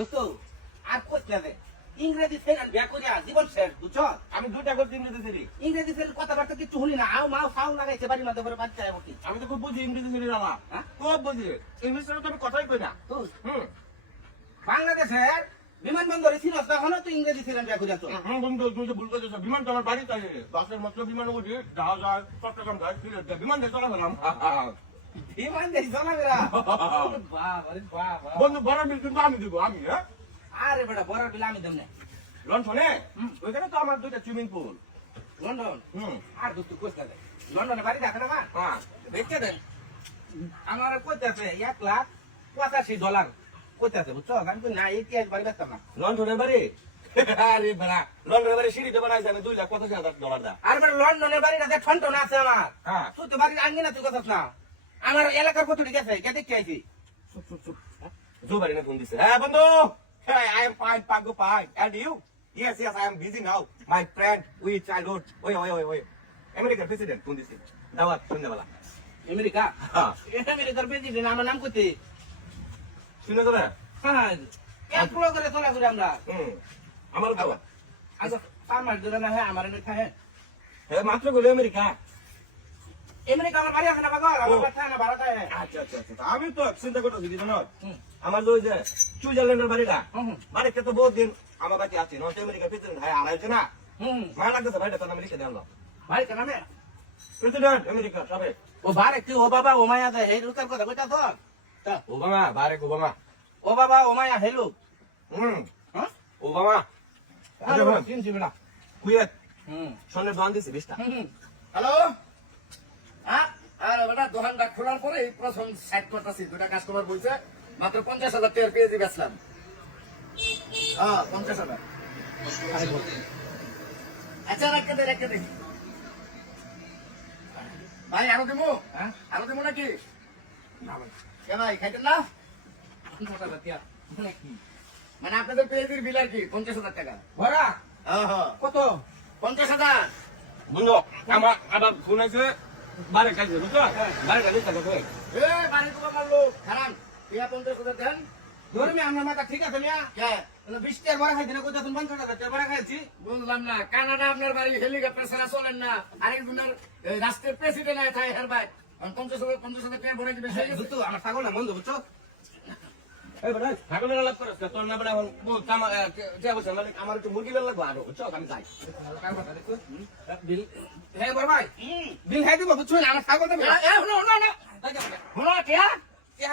দোস্ত আর করতে হবে ইংরেজি ছেড়ে বিয়া করিয়া জীবন শেষ বুঝছো। আমি 2টা করছি ইংরেজি ছেড়ে। ইংরেজি ছেড়ে কথাবার্তা কিছু শুনি না আও মাও সাউ লাগাইছে বাড়ির মধ্যে করে বাচ্চা বটি। আমি তো খুব বুঝি ইংরেজি ছেড়ে বাবা, হ্যাঁ? খুব বুঝি। ইংলিশ ছাড়া তো আমি কথাই কই না। তো হুম বাংলাদেশের বিমানবন্দরে ছিল তখনও তো ইংরেজি ছেড়ে বিয়া করিয়া চল। বন্ধু তুই যে ভুল করছিস, বিমান তো আমার বাড়িতে আছে, বাসের মাত্র বিমান উঠি জাহাজ যায় চট্টগ্রাম যায় সিলেট যায়, বিমান দিয়ে চলা গেলাম। বিমান দেশ চলাফেরা বাবা রে বাবা। বন্ধু বড় বিল কিন্তু আমি দিব, আমি। হ্যাঁ আরে বেটা বড় বিল আমি দেব না। লন্ডনে ওইখানে তো আমার 2টা সুইমিং পুল। লন্ডন হুম আর দোস্ত কোস্তা দে লন্ডনে বাড়ি দেখে না মা হ্যাঁ দেখতে দেন আমার কইতাছে $1,85,000 কইতাছে বুঝছো। আমি কই না ইতিহাস বাড়ি দেখতাম না। লন্ডনের বাড়ি? আরে বেড়া, লন্ডনের বাড়ি সিঁড়িতে বানাইছে আমি $2,85,000 দা। আর বেটা লন্ডনের বাড়িটা দেখ ঠনঠন আছে আমার। হ্যাঁ তুই তো বাড়ির আঙ্গি না তুই কথা না আমার এলাকার কত ঠিক আছে কে দেখতে আইছি। চুপ চুপ চুপ। জো বাড়ি না ফোন দিছে। হ্যাঁ বন্ধু, হ্যাঁ আই এম ফাইন, পাগো fine. And you? Yes, yes, I am busy now. My friend, we childhood. ওই আমেরিকার প্রেসিডেন্ট ফোন দিছে দাওয়াত সন্ধ্যাবেলা। আমেরিকা হ্যাঁ আমেরিকার প্রেসিডেন্ট আমার নাম কইতে শুনে যাবে? হ্যাঁ এক ফ্লো করে চলা করে আমরা আমার দাওয়া। আচ্ছা আমার ধরে না হ্যাঁ আমার এনে খায় হ্যাঁ মাত্র গেলে আমেরিকা। আমেরিকা আমার বাড়ি আছে না বাবা আমার বাচ্চা না ভাড়া দেয়। আচ্ছা আচ্ছা আচ্ছা, আমি তো চিন্তা করতেছি কি জানো, আমার যে ওই যে সুইজারল্যান্ডের বাড়িটা, বাড়িতে তো বহুত দিন আমার বাড়ি আছে, নর্থ আমেরিকার প্রেসিডেন্ট হ্যাঁ আড়াইছে না, মায়া লাগতেছে বাড়িটা তো আমি লিখে দিলাম। ভাই কেন আমি প্রেসিডেন্ট আমেরিকা সবে ও বারে কি ও বাবা ও মায়া দে এই রুকার কথা কইতা তো ওবামা, বারেক ওবামা। ও বাবা ও মায়া হেলো হ্যাঁ ওবামা আরে বাবা চিনছি না কুয়েত সন্ধ্যে দোকান দিছে 20টা। হ্যালো হ্যাঁ আরে বেটা দোকানটা খোলার পরে এই প্রথম সাইড করতেছি, 2টা কাস্টমার বলছে মাত্র 50,000 টাকার পেয়েছি বেচলাম। হ্যাঁ 50,000। আচ্ছা রেখে দে ভাই, আরো দেবো? হ্যাঁ আরো দেবো নাকি? না ভাই কে ভাই খাইতেন না? 50,000 টাকা মানে কি মানে আপনাদের পেয়েছির বিল আর কি 50,000 টাকা। ভরা হ্যাঁ কত 50,000। বন্ধু আমার আবার ফোন আছে বারে কাজে, বুঝছো? বারে কাজে টাকা কই? এ বাড়ি তোমার মারলো খারাপ, 50,000 দেন। ধরে মি আমার মাথা ঠিক আছে মিয়া কে 20 টাকা ভরা খাইছি না কইতা তুমি 50,000 টাকা ভরা খাইছি। বুঝলাম না, কানাডা আপনার বাড়ি হেলিকপ্টার ছাড়া চলেন না, আরেকজনের রাষ্ট্রের প্রেসিডেন্ট থাকে হের ভাই 50,000 টাকা ভরে দিবে। বুঝছো আমার ছাগল না বন্ধু বুঝছো। এই বেটা ছাগলের লাভ করছ তোর না বেটা, এখন বল কাম যা বলছ মানে আমার একটু মুরগি লাগবে আর বুঝছো, আমি যাই। কার কথা দেখো বিল হ্যাঁ বড় ভাই বিল হ্যাঁ দিব বুঝছো না আমার ছাগল দেবে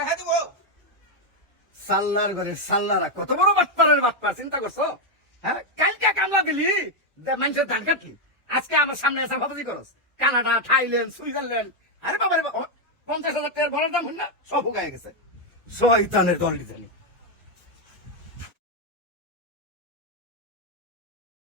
হ্যাঁ দিব। সাল্লার ঘরে সাল্লারা কত বড় বাটপারের বাটপার, চিন্তা করছো? হ্যাঁ কালকে কামলা দিলি মানুষের ধান কাটলি, আজকে আমার সামনে এসে ভাবি করস কানাডা, থাইল্যান্ড, সুইজারল্যান্ড। আরে বাবা 50,000 টাকার ভরার দাম না সব উগায় গেছে। শয়তানের দল জানি।